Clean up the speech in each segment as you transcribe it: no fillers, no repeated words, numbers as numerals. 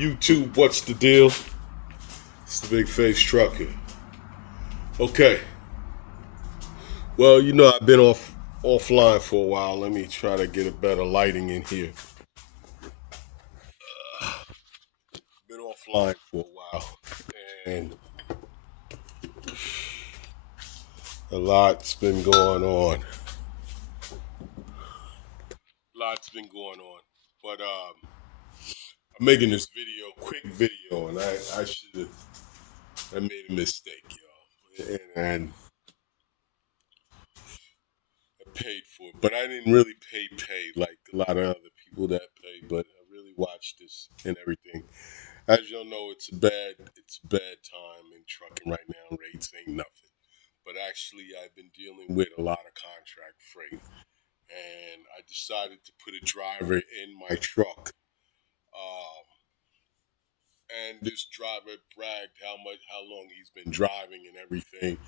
YouTube, what's the deal? It's the Big Face Trucker. Okay. Well, I've been offline for a while. Let me try to get a better lighting in here. Been offline for a while, and a lot's been going on. But I'm making this quick video, and I should have. I made a mistake, y'all, and I paid for it, but I didn't really pay like a lot of other people that pay. But I really watched this and everything. As y'all know, it's a bad time in trucking right now. Rates ain't nothing. But actually, I've been dealing with a lot of contract freight, and I decided to put a driver in my truck. Um, and this driver bragged how long he's been driving and everything.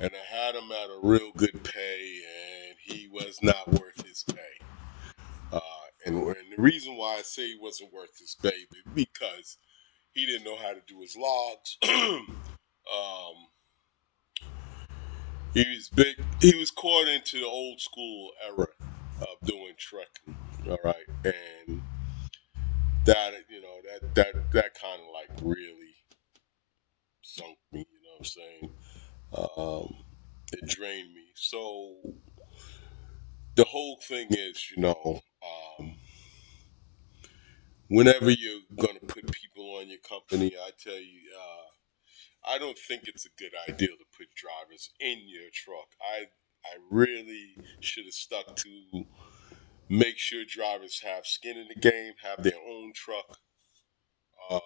And I had him at a real good pay, and he was not worth his pay. And the reason why I say he wasn't worth his pay is because he didn't know how to do his logs. He was big. He was caught into the old school era of doing trucking. All right, and that kind of like really sunk me. You know what I'm saying? It drained me. So the whole thing is, whenever you're gonna put people on your company, I tell you, I don't think it's a good idea to put drivers in your truck. I really should have stuck to make sure drivers have skin in the game, have their own truck, um,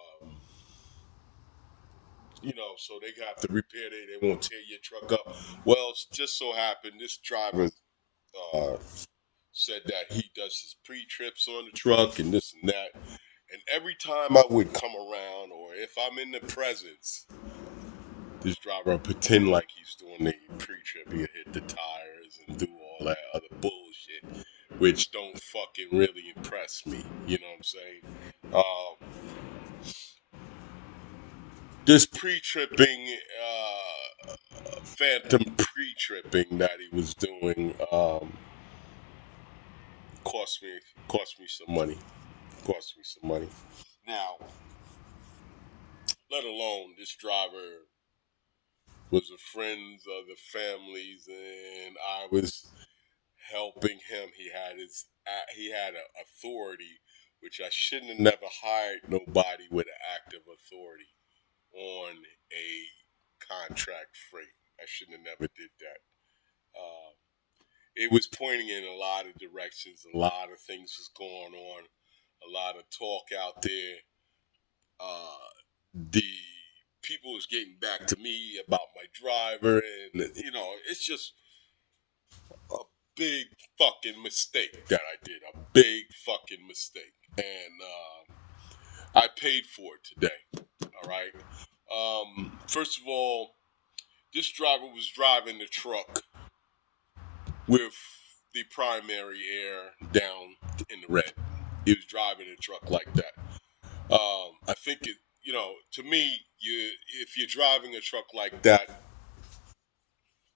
so they have to repair they won't tear your truck up. Well, it's just so happened this driver uh, said that he does his pre-trips on the truck and this and that. And every time I would come around, or if I'm in the presence, this driver will pretend like he's doing the pre-trip. He'll hit the tires and do all that other bullshit, which don't fucking really impress me. You know what I'm saying? This pre-tripping, phantom pre-tripping that he was doing, cost me some money. Cost me some money. Now, let alone this driver was a friend of the families, and I was helping him. He had an authority, which I shouldn't have never hired nobody with an active authority on a contract freight. I shouldn't have never did that. Uh, it was pointing in a lot of directions. A lot of things was going on. A lot of talk out there. The people was getting back to me about my driver, and it's just a big fucking mistake that I did. A big fucking mistake, and I paid for it today. All right. First of all, this driver was driving the truck with the primary air down in the red. He was driving the truck like that. I think to me, if you're driving a truck like that,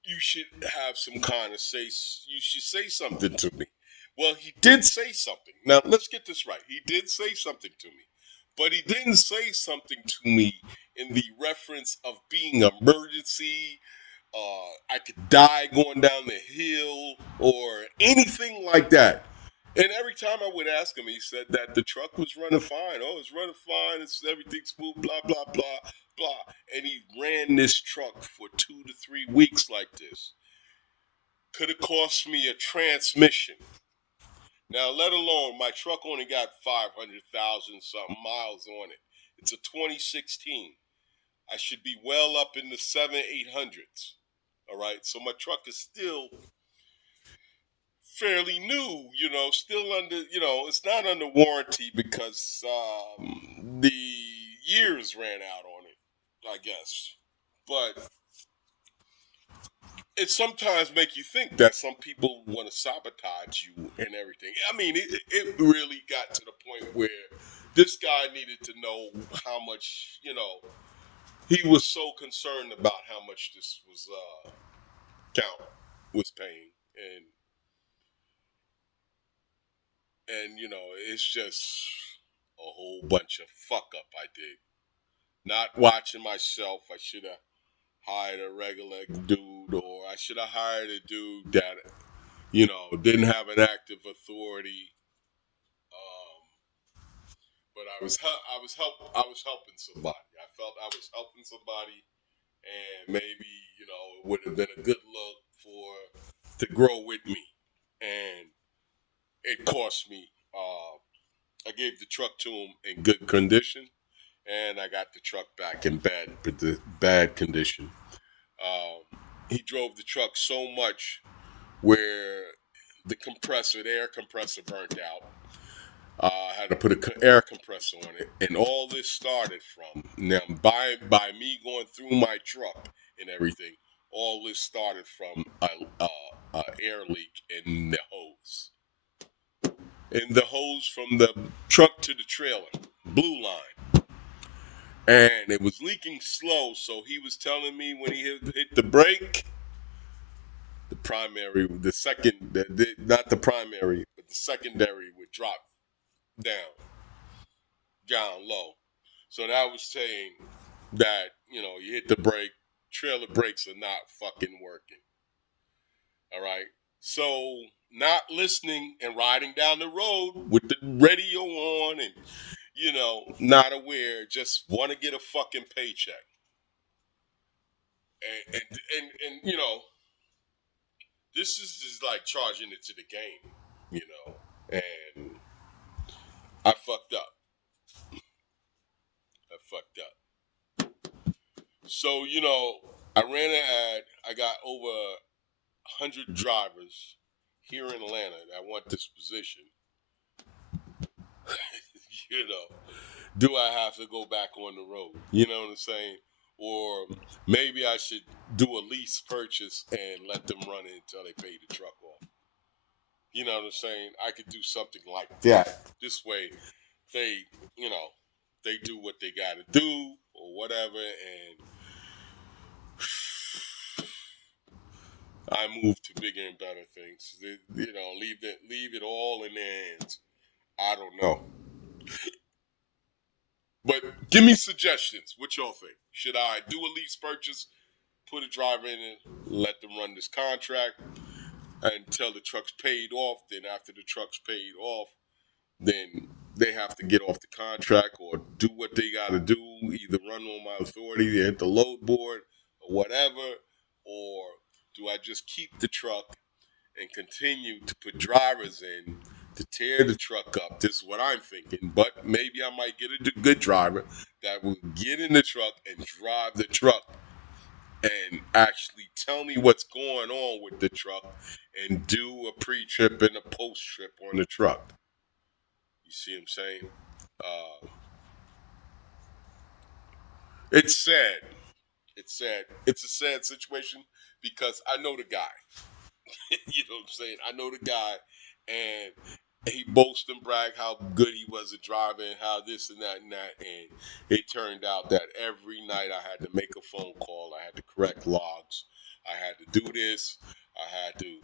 you should have some kind of you should say something to me. Well, he did say something. Now, let's get this right. He did say something to me, but he didn't say something to me in the reference of being an emergency. I could die going down the hill or anything like that. And every time I would ask him, he said that the truck was running fine. Oh, it's running fine. It's everything smooth, blah, blah, blah, blah. And he ran this truck for 2 to 3 weeks like this. Could have cost me a transmission. Now, let alone my truck only got 500,000 something miles on it. It's a 2016. I should be well up in the 800s. All right. So my truck is still fairly new, still under, it's not under warranty because the years ran out on it, I guess. But it sometimes make you think that some people want to sabotage you and everything. I mean, it really got to the point where this guy needed to know how much, he was so concerned about how much this was count was paying, and it's just a whole bunch of fuck up I did. Not watching myself. I should have hired a regular dude, or I should have hired a dude that didn't have an active authority. But I was helping somebody. I felt I was helping somebody, and maybe it would have been a good look to grow with me, and it cost me. I gave the truck to him in good condition, and I got the truck back in bad condition. He drove the truck so much where the air compressor burnt out. I had to put an air compressor on it, and all this started from now by me going through my truck and everything. All this started from a air leak in the hose, from the truck to the trailer, blue line, and it was leaking slow. So he was telling me when he hit the brake, not the primary, but the secondary would drop down low. So that was saying that, you hit the brake, trailer brakes are not fucking working. All right. So not listening and riding down the road with the radio on and, not aware, just want to get a fucking paycheck. And this is just like charging it to the game, and I fucked up. So, I ran an ad. I got over 100 drivers here in Atlanta that want this position. Do I have to go back on the road? You know what I'm saying? Or maybe I should do a lease purchase and let them run it until they pay the truck off. You know what I'm saying? I could do something like that. This way, they do what they got to do or whatever, and I move to bigger and better things. Leave it all in their hands. I don't know. But give me suggestions. What y'all think? Should I do a lease purchase, put a driver in it, let them run this contract until the truck's paid off? Then after the truck's paid off, then they have to get off the contract or do what they got to do, either run on my authority, hit the load board or whatever, or do I just keep the truck and continue to put drivers in to tear the truck up? This is what I'm thinking, but maybe I might get a good driver that will get in the truck and drive the truck and actually tell me what's going on with the truck and do a pre-trip and a post-trip on the truck. You see what I'm saying? It's sad. It's sad. It's a sad situation because I know the guy. You know what I'm saying? I know the guy, and he boasts and brag how good he was at driving, how this and that, and it turned out that every night I had to make a phone call. I had to correct logs. I had to do this. I had to,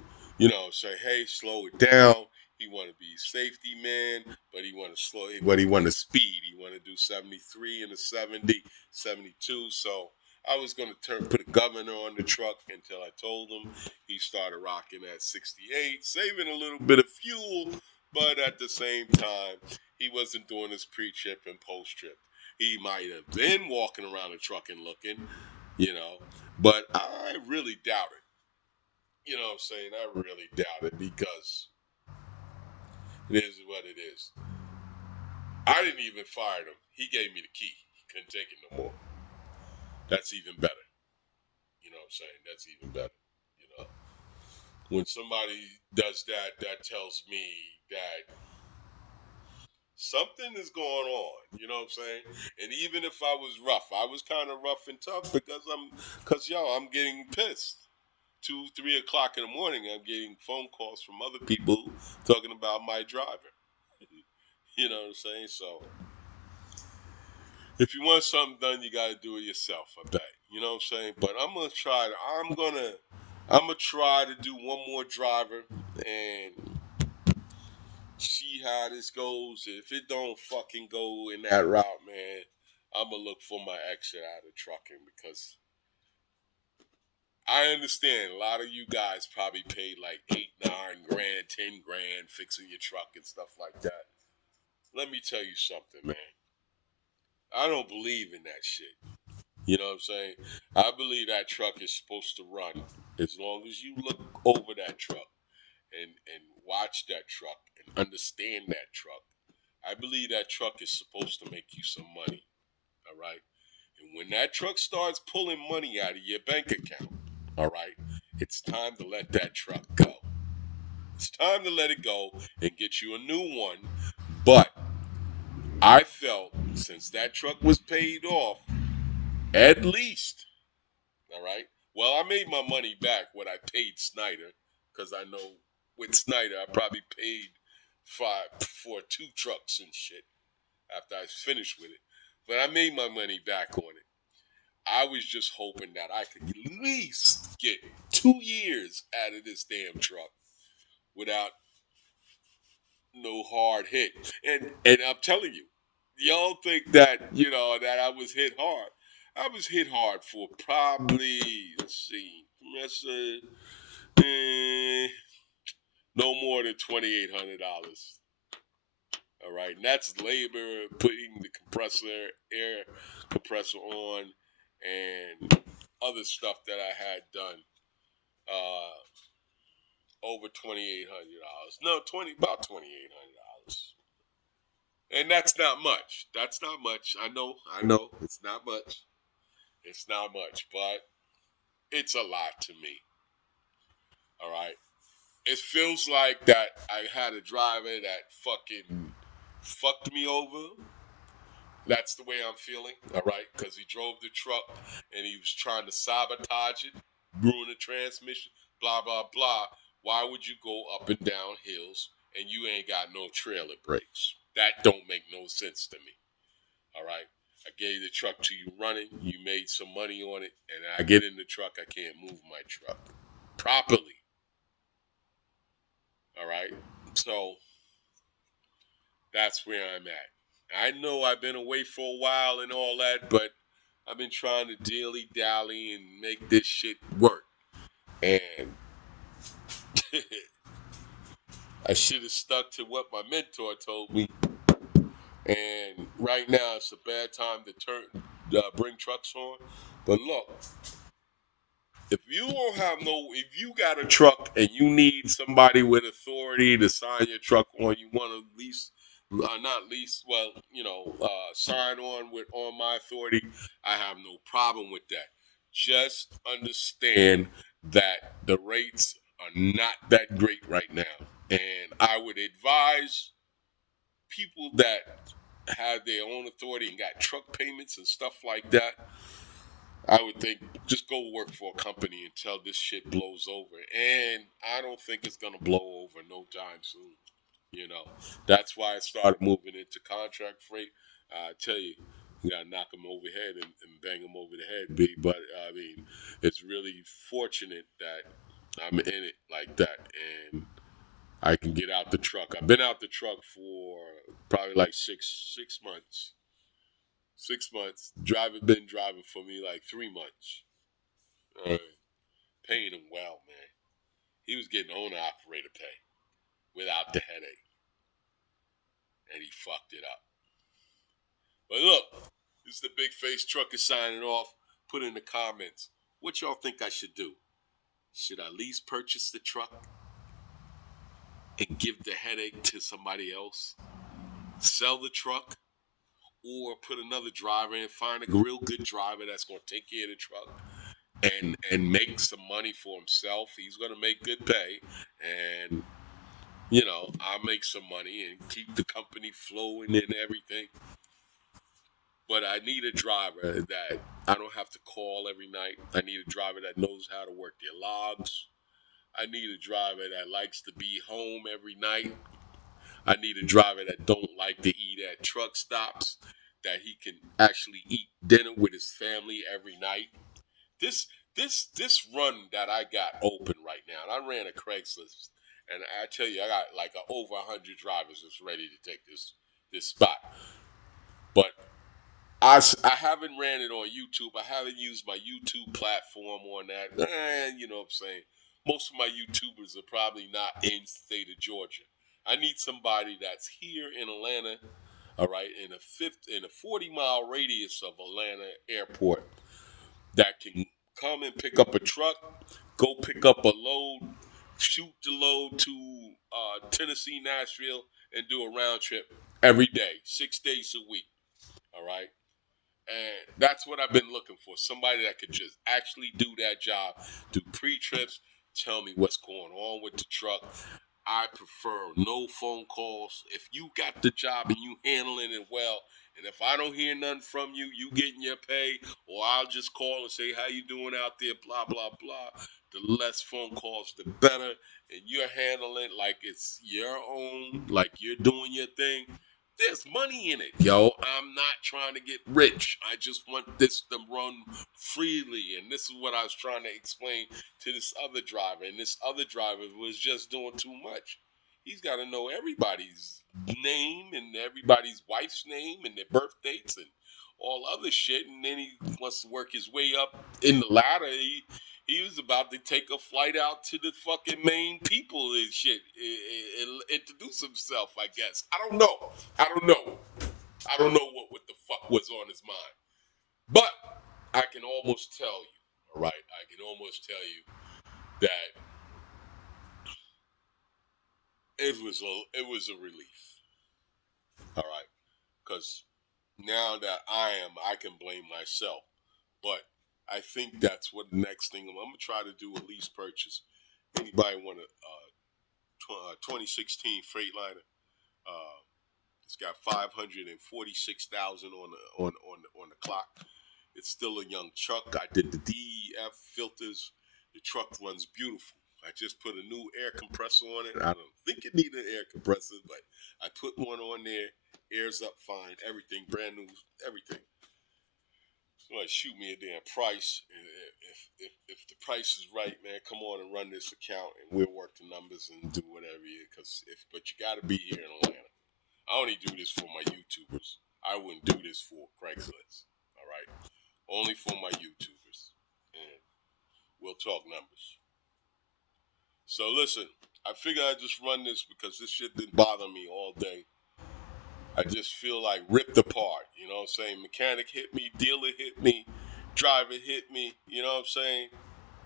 say, hey, slow it down. He want to be safety man, but he want to speed. He want to do 73 and a 70, 72. So I was going to put a governor on the truck until I told him. He started rocking at 68, saving a little bit of fuel, but at the same time, he wasn't doing his pre-trip and post-trip. He might have been walking around the truck and looking, but I really doubt it. You know what I'm saying? I really doubt it because it is what it is. I didn't even fire him. He gave me the key. He couldn't take it no more. That's even better. You know what I'm saying? That's even better. When somebody does that, that tells me that something is going on. You know what I'm saying? And even if I was rough, I was kind of rough and tough because I'm getting pissed. 2, 3 o'clock in the morning, I'm getting phone calls from other people talking about my driver. You know what I'm saying? So If you want something done, you gotta do it yourself. I bet. You know what I'm saying? But I'm gonna try. I'm gonna try to do one more driver and see how this goes. If it don't fucking go in that route, man, I'm gonna look for my exit out of trucking because I understand a lot of you guys probably paid like 8, 9 grand, 10 grand fixing your truck and stuff like that. Let me tell you something, man. I don't believe in that shit. You know what I'm saying? I believe that truck is supposed to run as long as you look over that truck and watch that truck and understand that truck. I believe that truck is supposed to make you some money. All right. And when that truck starts pulling money out of your bank account, all right, it's time to let that truck go. It's time to let it go and get you a new one. But I felt since that truck was paid off, at least, all right. Well, I made my money back what I paid Snyder because I know with Snyder I probably paid five for 2 trucks and shit after I finished with it. But I made my money back on it. I was just hoping that I could at least get 2 years out of this damn truck without no hard hit. And I'm telling you, y'all think that, that I was hit hard. I was hit hard for probably, no more than $2,800. All right, and that's labor, putting the air compressor on, and other stuff that I had done. Over $2,800. No, about $2,800. And that's not much. That's not much. I know. It's not much. It's not much, but it's a lot to me. All right. It feels like that I had a driver that fucking fucked me over. That's the way I'm feeling, all right? Because he drove the truck and he was trying to sabotage it, ruin the transmission, blah, blah, blah. Why would you go up and down hills and you ain't got no trailer brakes? That don't make no sense to me, all right? I gave the truck to you running. You made some money on it. And I get in the truck, I can't move my truck properly, all right? So that's where I'm at. I know I've been away for a while and all that, but I've been trying to dilly-dally and make this shit work. And I should have stuck to what my mentor told me. And right now, it's a bad time to bring trucks on. But look, if you got a truck and you need somebody with authority to sign your truck on, you want to lease, not lease, well, sign on my authority, I have no problem with that. Just understand that the rates are not that great right now. And I would advise people that have their own authority and got truck payments and stuff like that, I would think just go work for a company until this shit blows over. And I don't think it's going to blow over no time soon. That's why I started moving into contract freight. I tell you, you got to knock them over the head and bang them over the head, B. But, I mean, it's really fortunate that I'm in it like that. And I can get out the truck. I've been out the truck for probably like six months. 6 months. Been driving for me like 3 months. Paying him well, man. He was getting owner operator pay without the headache. And he fucked it up. But look, this is the Big Face Trucker signing off. Put in the comments, what y'all think I should do? Should I lease purchase the truck and give the headache to somebody else? Sell the truck? Or put another driver in, find a real good driver that's going to take care of the truck and make some money for himself. He's going to make good pay, and I'll make some money and keep the company flowing and everything. But I need a driver that I don't have to call every night. I need a driver that knows how to work their logs. I need a driver that likes to be home every night. I need a driver that don't like to eat at truck stops. that he can actually eat dinner with his family every night. This this run that I got open right now, and I ran a Craigslist, and I tell you, I got like over 100 drivers that's ready to take this spot. But I haven't ran it on YouTube. I haven't used my YouTube platform on that. You know what I'm saying? Most of my YouTubers are probably not in the state of Georgia. I need somebody that's here in Atlanta, all right, in a 40-mile radius of Atlanta airport that can come and pick up a truck, go pick up a load, shoot the load to Tennessee, Nashville, and do a round trip every day, 6 days a week. All right. And that's what I've been looking for. Somebody that could just actually do that job, do pre-trips, tell me what's going on with the truck. I prefer no phone calls. If you got the job and you handling it well, and if I don't hear nothing from you, you getting your pay, or I'll just call and say, how you doing out there, blah, blah, blah. The less phone calls, the better. And you're handling it like it's your own, like you're doing your thing. There's money in it, yo. I'm not trying to get rich. I just want this to run freely. And this is what I was trying to explain to this other driver. And this other driver was just doing too much. He's got to know everybody's name and everybody's wife's name and their birth dates and all other shit. And then he wants to work his way up in the ladder. He was about to take a flight out to the fucking main people and shit and introduce himself, I guess. I don't know. I don't know what the fuck was on his mind. But I can almost tell you, all right? I can almost tell you that it was a relief, all right? Because now that I can blame myself. But I think that's what the next thing I'm gonna try to do, a lease purchase. Anybody want a 2016 Freightliner? It's got 546,000 on the clock. It's still a young truck. I did the DEF filters. The truck runs beautiful. I just put a new air compressor on it. I don't think it needed an air compressor, but I put one on there. Air's up fine. Everything brand new. Everything. Somebody shoot me a damn price. If the price is right, man, come on and run this account, and we'll work the numbers and do whatever you. But you got to be here in Atlanta. I only do this for my YouTubers. I wouldn't do this for Craigslist. All right, only for my YouTubers, and we'll talk numbers. So listen, I figure I just run this because this shit didn't bother me all day. I just feel like ripped apart, you know what I'm saying? Mechanic hit me, dealer hit me, driver hit me, you know what I'm saying?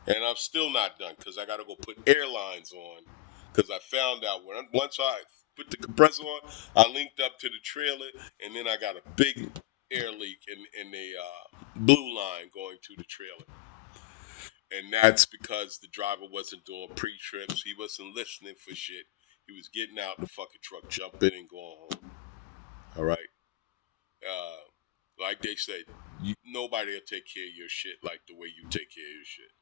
And I'm still not done because I got to go put airlines on because I found out once I put the compressor on, I linked up to the trailer and then I got a big air leak in the blue line going to the trailer. And that's because the driver wasn't doing pre-trips. He wasn't listening for shit. He was getting out the fucking truck, jumping and going home. All right. Like they said, nobody will take care of your shit like the way you take care of your shit.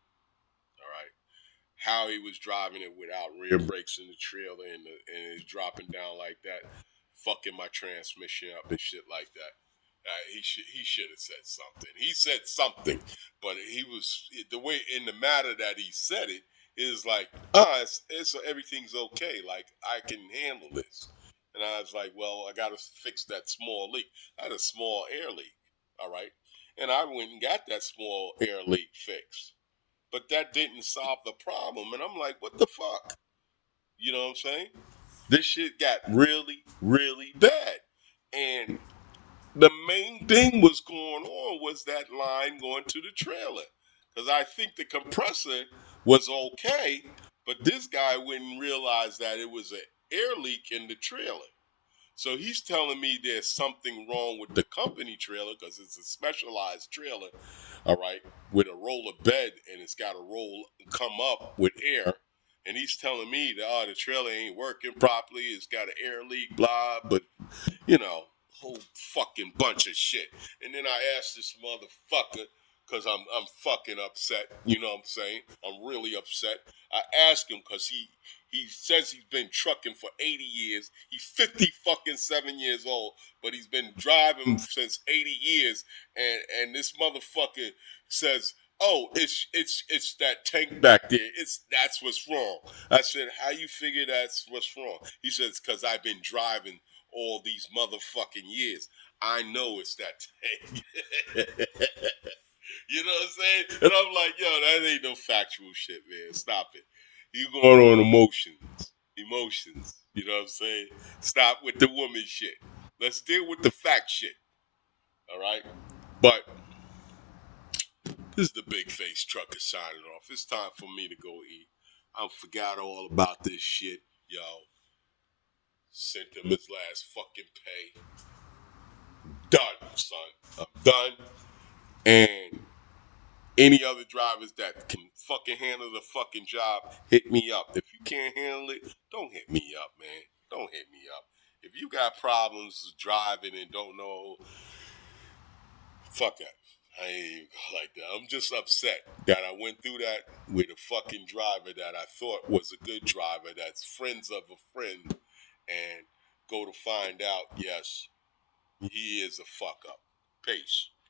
All right. How he was driving it without rear brakes in the trailer and it's dropping down like that, fucking my transmission up and shit like that. He should have said something. He said something, but he was the way in the matter that he said it is like, it's everything's okay. Like I can handle this. And I was like, well, I got to fix that small leak. I had a small air leak, all right? And I went and got that small air leak fixed. But that didn't solve the problem. And I'm like, what the fuck? You know what I'm saying? This shit got really, really bad. And the main thing was going on was that line going to the trailer. Because I think the compressor was okay, but this guy wouldn't realize that it was an air leak in the trailer. So he's telling me there's something wrong with the company trailer because it's a specialized trailer, all right, with a roller bed and it's got to come up with air. And he's telling me that, the trailer ain't working properly. It's got an air leak, blah, but, whole fucking bunch of shit. And then I asked this motherfucker, because I'm fucking upset. You know what I'm saying? I'm really upset. I asked him because he says he's been trucking for 80 years. He's 50 fucking 7 years old, but he's been driving since 80 years. And this motherfucker says, "Oh, it's that tank back there. That's what's wrong." I said, "How you figure that's what's wrong?" He says, "Because I've been driving all these motherfucking years. I know it's that tank." You know what I'm saying? And I'm like, yo, that ain't no factual shit, man. Stop it. You going on emotions. Emotions. You know what I'm saying? Stop with the woman shit. Let's deal with the fact shit. All right? But this is the big face trucker signing off. It's time for me to go eat. I forgot all about this shit, yo. Sent him his last fucking pay. Done, son. I'm done. And any other drivers that can fucking handle the fucking job, hit me up. If you can't handle it, don't hit me up, man. Don't hit me up. If you got problems driving and don't know, fuck that. I ain't even like that. I'm just upset that I went through that with a fucking driver that I thought was a good driver that's friends of a friend, and go to find out, yes, he is a fuck up. Peace.